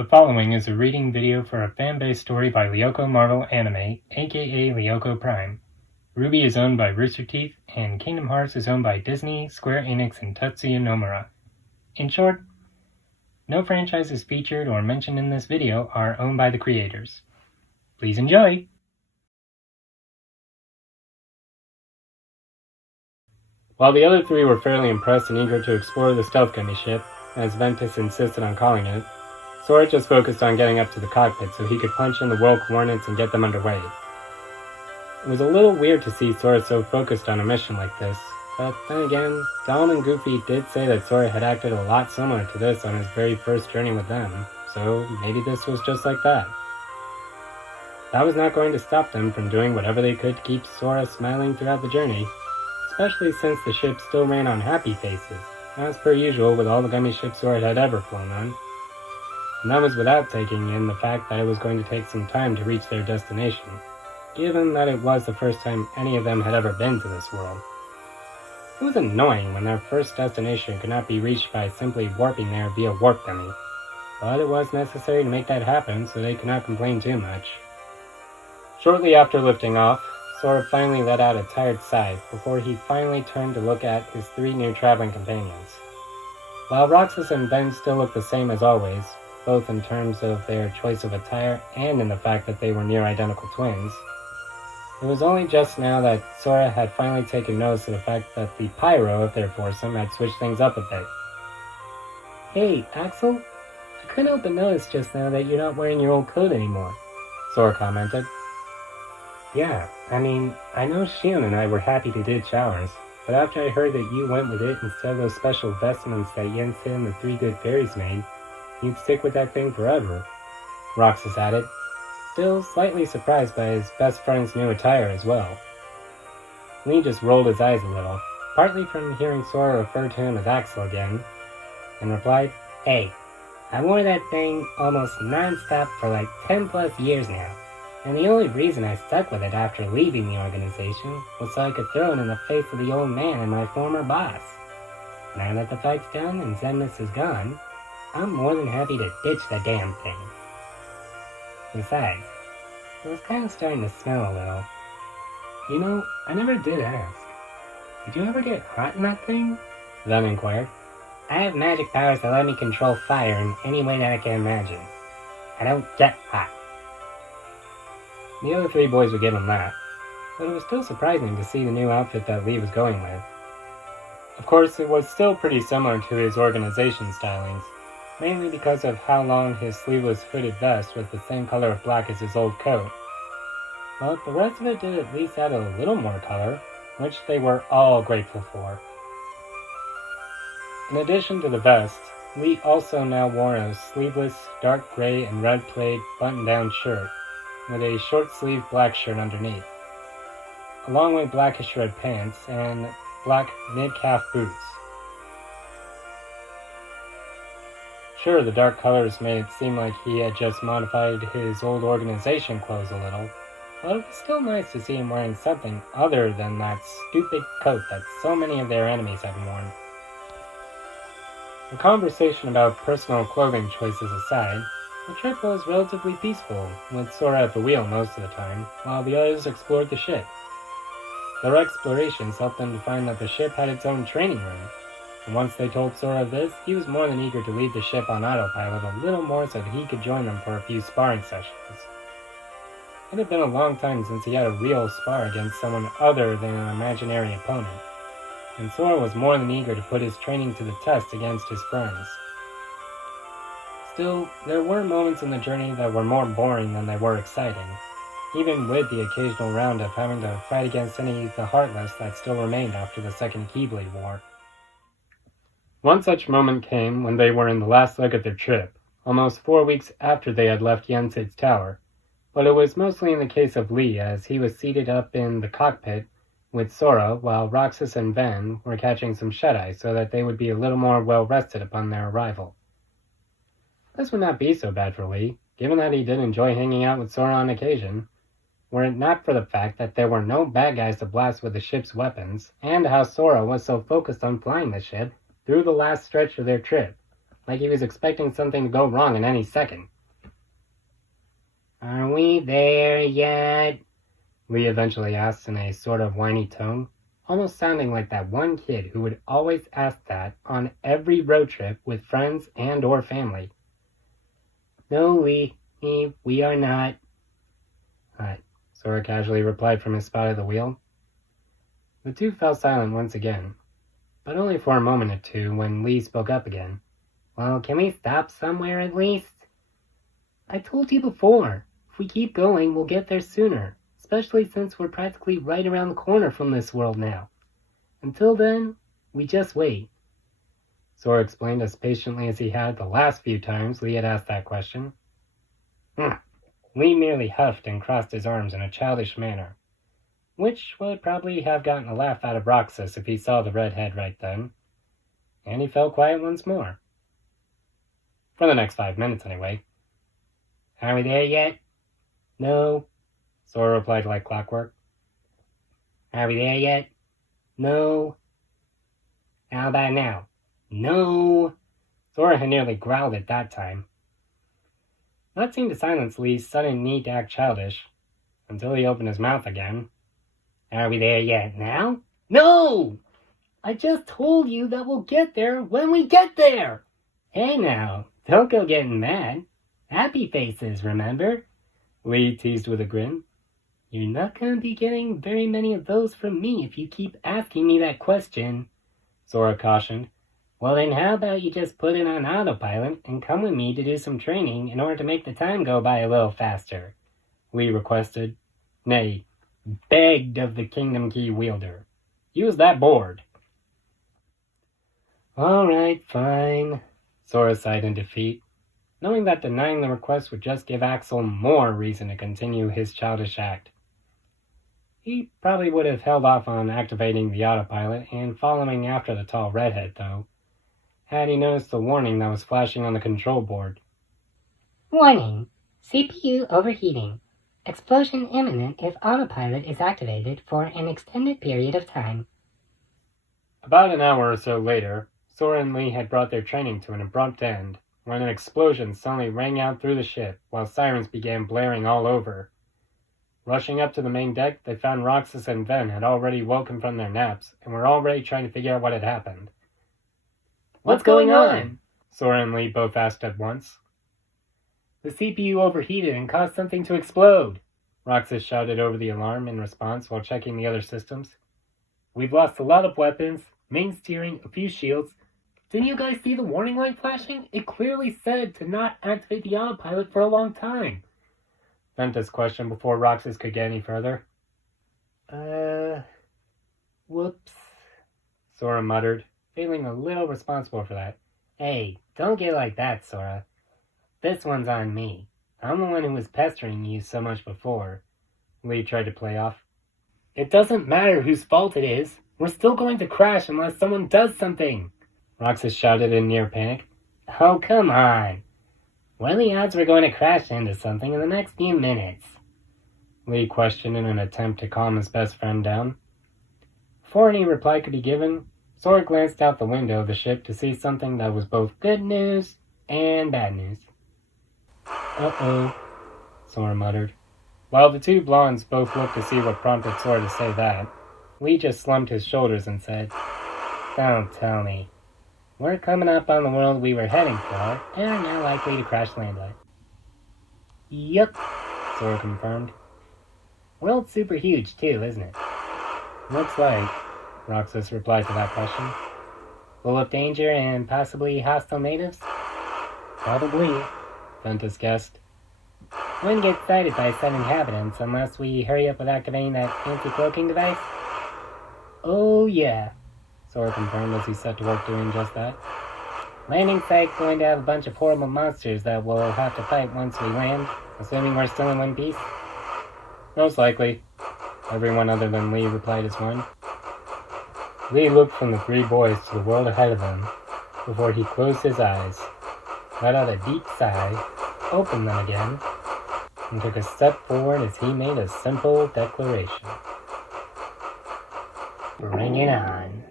The following is a reading video for a fan-based story by lyokoMARVELanime, aka Lyoko Prime. Ruby is owned by Rooster Teeth, and Kingdom Hearts is owned by Disney, Square Enix, and Tetsuya Nomura. In short, no franchises featured or mentioned in this video are owned by the creators. Please enjoy! While the other three were fairly impressed and eager to explore the stealth gummy ship, as Ventus insisted on calling it, Sora just focused on getting up to the cockpit so he could punch in the world coordinates and get them underway. It was a little weird to see Sora so focused on a mission like this, but then again, Donald and Goofy did say that Sora had acted a lot similar to this on his very first journey with them, so maybe this was just like that. That was not going to stop them from doing whatever they could to keep Sora smiling throughout the journey, especially since the ship still ran on happy faces, as per usual with all the gummy ships Sora had ever flown on. And that was without taking in the fact that it was going to take some time to reach their destination, given that it was the first time any of them had ever been to this world. It was annoying when their first destination could not be reached by simply warping there via warp gummy, but it was necessary to make that happen so they could not complain too much. Shortly after lifting off, Sora finally let out a tired sigh before he finally turned to look at his three new traveling companions. While Roxas and Ben still looked the same as always, both in terms of their choice of attire and in the fact that they were near identical twins, it was only just now that Sora had finally taken notice of the fact that the pyro of their foursome had switched things up a bit. "Hey, Axel, I couldn't help but notice just now that you're not wearing your old coat anymore," Sora commented. "Yeah, I mean, I know Shion and I were happy to ditch ours, but after I heard that you went with it instead of those special vestments that Yensid and the Three Good Fairies made, you'd stick with that thing forever," Roxas added, still slightly surprised by his best friend's new attire as well. Lee just rolled his eyes a little, partly from hearing Sora refer to him as Axel again, and replied, "Hey, I wore that thing almost non-stop for like 10 plus years now, and the only reason I stuck with it after leaving the organization was so I could throw it in the face of the old man and my former boss. Now that the fight's done and Xemnas is gone, I'm more than happy to ditch the damn thing. Besides, it was kind of starting to smell a little. You know, I never did ask. Did you ever get hot in that thing?" Zen inquired. "I have magic powers that let me control fire in any way that I can imagine. I don't get hot." The other three boys would give him that, but it was still surprising to see the new outfit that Lee was going with. Of course, it was still pretty similar to his organization stylings, mainly because of how long his sleeveless hooded vest was the same color of black as his old coat. But the rest of it did at least add a little more color, which they were all grateful for. In addition to the vest, Lee also now wore a sleeveless, dark gray and red plaid button-down shirt, with a short-sleeved black shirt underneath, along with blackish red pants and black mid-calf boots. Sure, the dark colors made it seem like he had just modified his old organization clothes a little, but it was still nice to see him wearing something other than that stupid coat that so many of their enemies had worn. The conversation about personal clothing choices aside, the trip was relatively peaceful, with Sora at the wheel most of the time, while the others explored the ship. Their explorations helped them to find that the ship had its own training room, and once they told Sora this, he was more than eager to leave the ship on autopilot a little more so that he could join them for a few sparring sessions. It had been a long time since he had a real spar against someone other than an imaginary opponent, and Sora was more than eager to put his training to the test against his friends. Still, there were moments in the journey that were more boring than they were exciting, even with the occasional round of having to fight against any of the Heartless that still remained after the Second Keyblade War. One such moment came when they were in the last leg of their trip, almost 4 weeks after they had left Yensid's tower, but it was mostly in the case of Lee, as he was seated up in the cockpit with Sora while Roxas and Ben were catching some shut-eye so that they would be a little more well-rested upon their arrival. This would not be so bad for Lee, given that he did enjoy hanging out with Sora on occasion, were it not for the fact that there were no bad guys to blast with the ship's weapons, and how Sora was so focused on flying the ship through the last stretch of their trip, like he was expecting something to go wrong in any second. "Are we there yet?" Lee eventually asked in a sort of whiny tone, almost sounding like that one kid who would always ask that on every road trip with friends and or family. "No, Lee, we are not." Sora casually replied from his spot at the wheel. The two fell silent once again, but only for a moment or two when Lee spoke up again. "Well, can we stop somewhere at least?" "I told you before, if we keep going, we'll get there sooner, especially since we're practically right around the corner from this world now. Until then, we just wait." Sora explained as patiently as he had the last few times Lee had asked that question. Lee merely huffed and crossed his arms in a childish manner, which would probably have gotten a laugh out of Roxas if he saw the redhead right then, and he fell quiet once more. For the next 5 minutes, anyway. "Are we there yet?" "No," Sora replied like clockwork. "Are we there yet?" "No." "How about now?" "No." Sora had nearly growled at that time. That seemed to silence Lee's sudden need to act childish, until he opened his mouth again. "Are we there yet now?" "No! I just told you that we'll get there when we get there!" "Hey now, don't go getting mad. Happy faces, remember?" Lee teased with a grin. "You're not going to be getting very many of those from me if you keep asking me that question," Sora cautioned. "Well then how about you just put it on autopilot and come with me to do some training in order to make the time go by a little faster," Lee requested. Nay, begged of the Kingdom Key wielder. Use that board. "Alright, fine," Sora sighed in defeat, knowing that denying the request would just give Axel more reason to continue his childish act. He probably would have held off on activating the autopilot and following after the tall redhead, though, had he noticed the warning that was flashing on the control board. "Warning! CPU overheating. Explosion imminent if autopilot is activated for an extended period of time." About an hour or so later, Sora and Lee had brought their training to an abrupt end, when an explosion suddenly rang out through the ship, while sirens began blaring all over. Rushing up to the main deck, they found Roxas and Ven had already woken from their naps, and were already trying to figure out what had happened. "What's going on?" Sora and Lee both asked at once. "The CPU overheated and caused something to explode," Roxas shouted over the alarm in response while checking the other systems. "We've lost a lot of weapons, main steering, a few shields. Didn't you guys see the warning light flashing? It clearly said to not activate the autopilot for a long time." Ventus questioned before Roxas could get any further. Whoops," Sora muttered, feeling a little responsible for that. "Hey, don't get like that, Sora. This one's on me. I'm the one who was pestering you so much before," Lee tried to play off. "It doesn't matter whose fault it is. We're still going to crash unless someone does something," Roxas shouted in near panic. "Oh, come on. What are the odds we're going to crash into something in the next few minutes?" Lee questioned in an attempt to calm his best friend down. Before any reply could be given, Sora glanced out the window of the ship to see something that was both good news and bad news. "Uh-oh," Sora muttered. While the two blondes both looked to see what prompted Sora to say that, Lee just slumped his shoulders and said, "Don't tell me. We're coming up on the world we were heading for, and are now likely to crash land at." "Yup," Sora confirmed. "World's super huge too, isn't it?" "Looks like," Roxas replied to that question. "Full of danger and possibly hostile natives?" "Probably," Ventus guessed. "Wouldn't get sighted by said inhabitants unless we hurry up with activating that anti-cloaking device?" "Oh yeah," Sora confirmed as he set to work doing just that. "Landing site going to have a bunch of horrible monsters that we'll have to fight once we land, assuming we're still in one piece?" "Most likely," everyone other than Lee replied as one. Lee looked from the three boys to the world ahead of him before he closed his eyes, let out a deep sigh, opened them again, and took a step forward as he made a simple declaration. "Bring it on."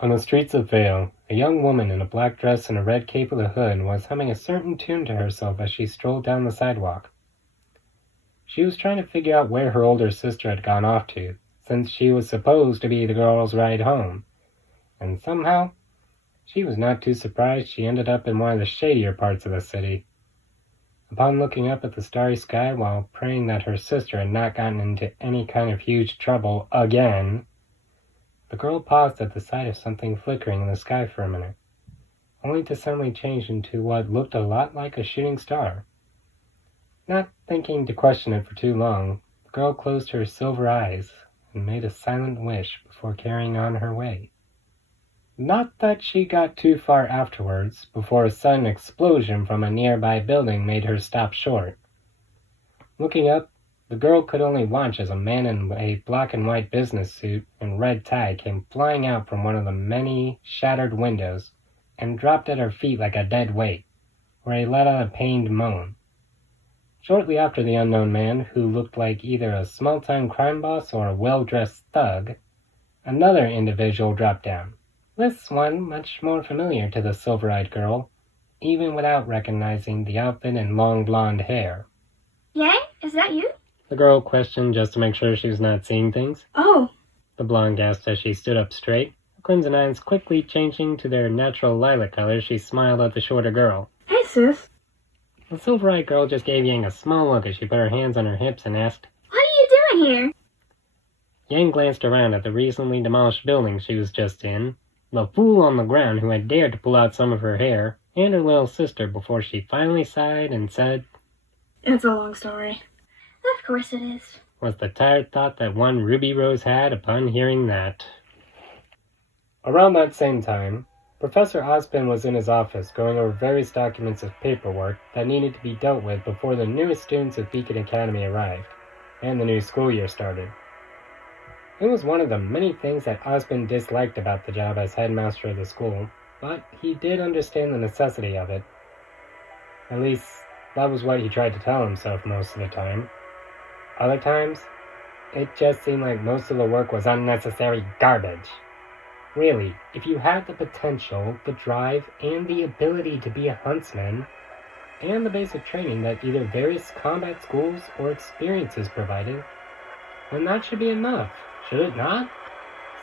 On the streets of Vale, a young woman in a black dress and a red cape with a hood was humming a certain tune to herself as she strolled down the sidewalk. She was trying to figure out where her older sister had gone off to, since she was supposed to be the girl's ride home, and somehow she was not too surprised she ended up in one of the shadier parts of the city. Upon looking up at the starry sky while praying that her sister had not gotten into any kind of huge trouble again, the girl paused at the sight of something flickering in the sky for a minute, only to suddenly change into what looked a lot like a shooting star. Not thinking to question it for too long, the girl closed her silver eyes and made a silent wish before carrying on her way. Not that she got too far afterwards, before a sudden explosion from a nearby building made her stop short. Looking up, the girl could only watch as a man in a black and white business suit and red tie came flying out from one of the many shattered windows and dropped at her feet like a dead weight, where he let out a pained moan. Shortly after the unknown man, who looked like either a small-time crime boss or a well-dressed thug, another individual dropped down. This one much more familiar to the silver-eyed girl, even without recognizing the outfit and long blonde hair. Yang, is that you? The girl questioned just to make sure she was not seeing things. Oh. The blonde gasped as she stood up straight. Her crimson eyes quickly changing to their natural lilac color, she smiled at the shorter girl. Hey, sis. The silver-eyed girl just gave Yang a small look as she put her hands on her hips and asked, What are you doing here? Yang glanced around at the recently demolished building she was just in, the fool on the ground who had dared to pull out some of her hair, and her little sister before she finally sighed and said, It's a long story. Of course it is. Was the tired thought that one Ruby Rose had upon hearing that. Around that same time, Professor Ozpin was in his office going over various documents of paperwork that needed to be dealt with before the newest students of Beacon Academy arrived, and the new school year started. It was one of the many things that Ozpin disliked about the job as headmaster of the school, but he did understand the necessity of it. At least, that was what he tried to tell himself most of the time. Other times, it just seemed like most of the work was unnecessary garbage. Really, if you had the potential, the drive, and the ability to be a huntsman, and the basic training that either various combat schools or experiences provided, then that should be enough. Should it not?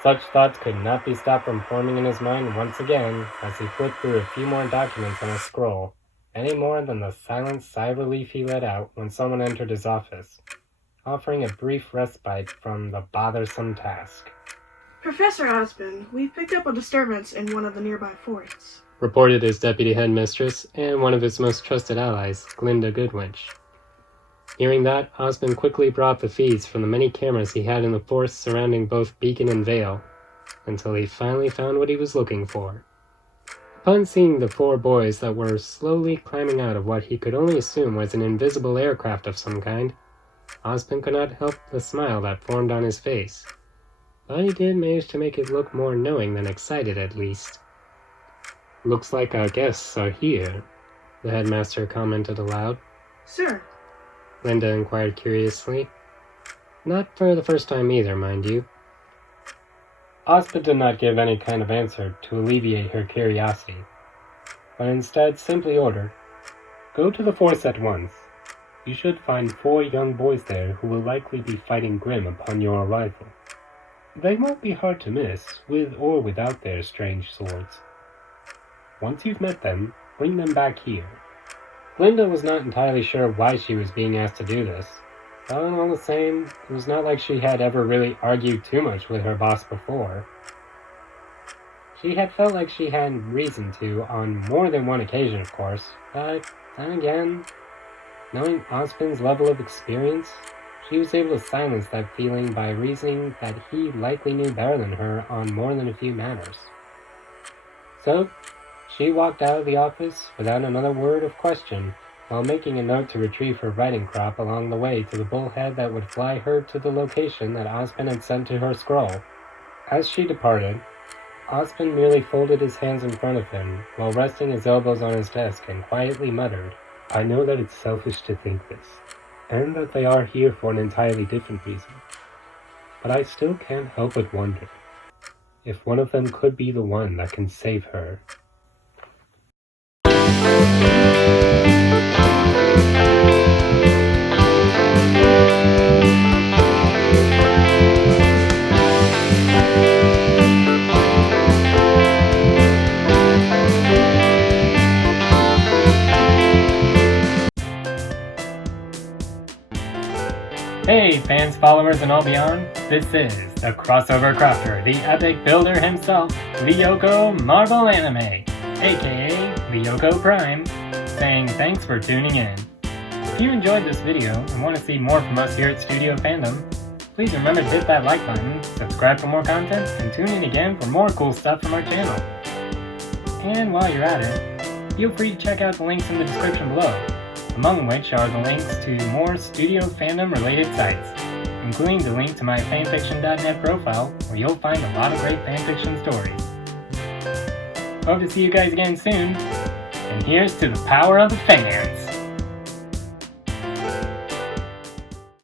Such thoughts could not be stopped from forming in his mind once again as he flipped through a few more documents on a scroll, any more than the silent sigh of relief he let out when someone entered his office, offering a brief respite from the bothersome task. Professor Ozpin, we've picked up a disturbance in one of the nearby forts, Reported his deputy headmistress and one of his most trusted allies, Glinda Goodwinch. Hearing that, Ozpin quickly brought the feeds from the many cameras he had in the forests surrounding both Beacon and Vale, until he finally found what he was looking for. Upon seeing the 4 boys that were slowly climbing out of what he could only assume was an invisible aircraft of some kind, Ozpin could not help the smile that formed on his face, but he did manage to make it look more knowing than excited at least. Looks like our guests are here, the headmaster commented aloud. Sir. Linda inquired curiously. Not for the first time either, mind you. Ozpin did not give any kind of answer to alleviate her curiosity, but instead simply ordered, Go to the force at once. You should find 4 young boys there who will likely be fighting Grim upon your arrival. They won't be hard to miss, with or without their strange swords. Once you've met them, bring them back here. Glinda was not entirely sure why she was being asked to do this, but all the same, it was not like she had ever really argued too much with her boss before. She had felt like she had reason to on more than one occasion, of course, but then again, knowing Ozpin's level of experience, she was able to silence that feeling by reasoning that he likely knew better than her on more than a few matters. So, she walked out of the office without another word of question, while making a note to retrieve her riding crop along the way to the bullhead that would fly her to the location that Ozpin had sent to her scroll. As she departed, Ozpin merely folded his hands in front of him, while resting his elbows on his desk, and quietly muttered, I know that it's selfish to think this, and that they are here for an entirely different reason, but I still can't help but wonder. if one of them could be the one that can save her. Hey fans, followers, and all beyond, this is the crossover crafter, the epic builder himself, lyokoMARVELanime, aka Lyoko Prime, saying thanks for tuning in. If you enjoyed this video and want to see more from us here at Studio Fandom, please remember to hit that like button, subscribe for more content, and tune in again for more cool stuff from our channel. And while you're at it, feel free to check out the links in the description below, among which are the links to more Studio Fandom related sites, including the link to my fanfiction.net profile, where you'll find a lot of great fanfiction stories. Hope to see you guys again soon, and here's to the power of the fans!